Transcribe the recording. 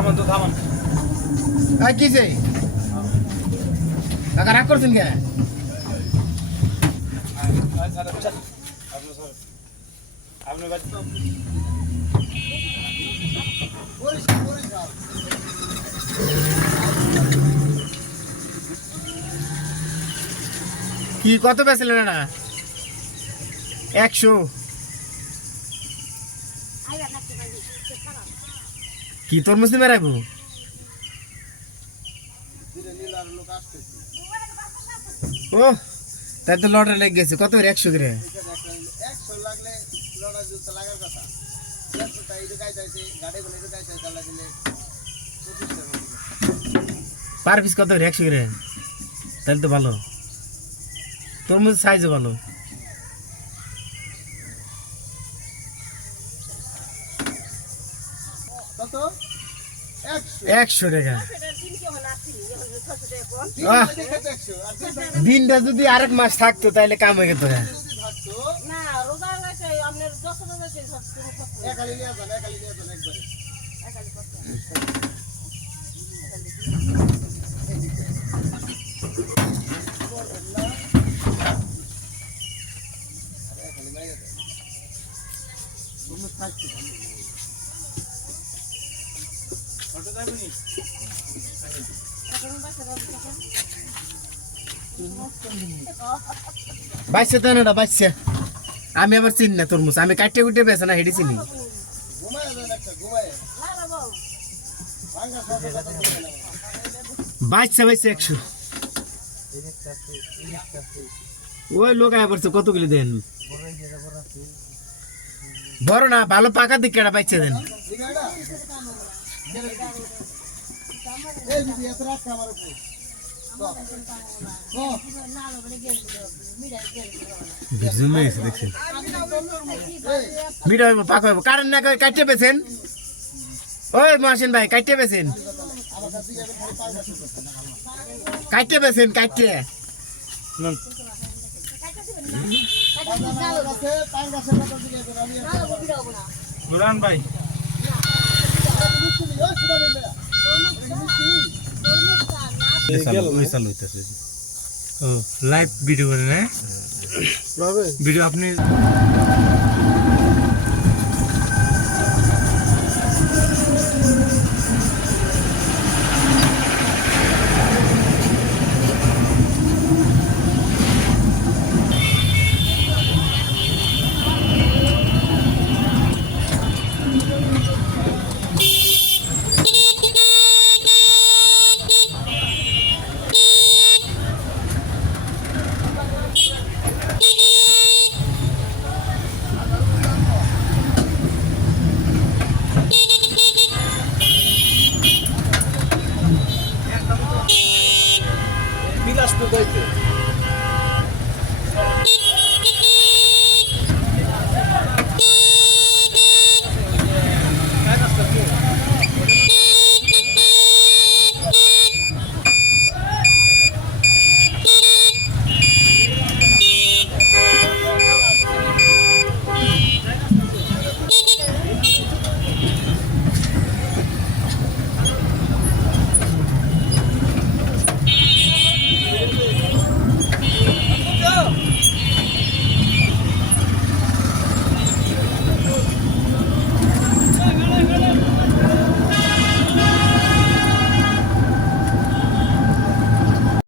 থামান তো থামান কি যে কাকা রাগ করছেন কে? আপনি বাড়ি তো কি কত বেচলেন না? 100 কি তরমুজ নিয়ে রাখবো? ও তাই তো লটারি লেগে গেছে। কত 100 করে? 100 লাগলে লড়া জুতা লাগার কথা। 100 তাই এটা গাইতাইছে গাড়ি বলে এটা গাইতাইছে চালা দিলে 25 টাকা হবে। পার পিস কত 100 করে? তাহলে তো ভালো। তরমুজ সাইজও ভালো। কত 100 টাকা। আহ দিনটা যদি আরেক মাস থাকতো তাহলে কাম হয়ে যেত। থাকতো না রোজা আছে আপনার 10 রোজা আছে একালি নিয়ে যান একবারে একালি কত একালি মাইয়া দেন তুমি থাকতে কত যাবে নি বাইশে তো না বাইশে। আমি আবার চিনি না তরমুজ। আমি কাটতে কুটে বেছে না হেঁটে চিনি। ঘুমায় দেন একটা ঘুমায় না বাবু ভাঙা সব কথা বলে না বাইশে বাইশে 100। ওই লোক আয় পড়ছে কতগুলি দেন? বড় না ভালো পাকা দিকে একটা বাইছে দেন। এই দিদি এত রাখ আমার উপরে জুমে এসে দেখছেন মিটা পাকা হইব। কারণ না কাটতে পেছেন? ওই মহাসেন ভাই কাটতে পেছেন? কাটতে পেছেন কাটতে? দুরান ভাই লাইভ ভিডিও করে না? ভিডিও আপনি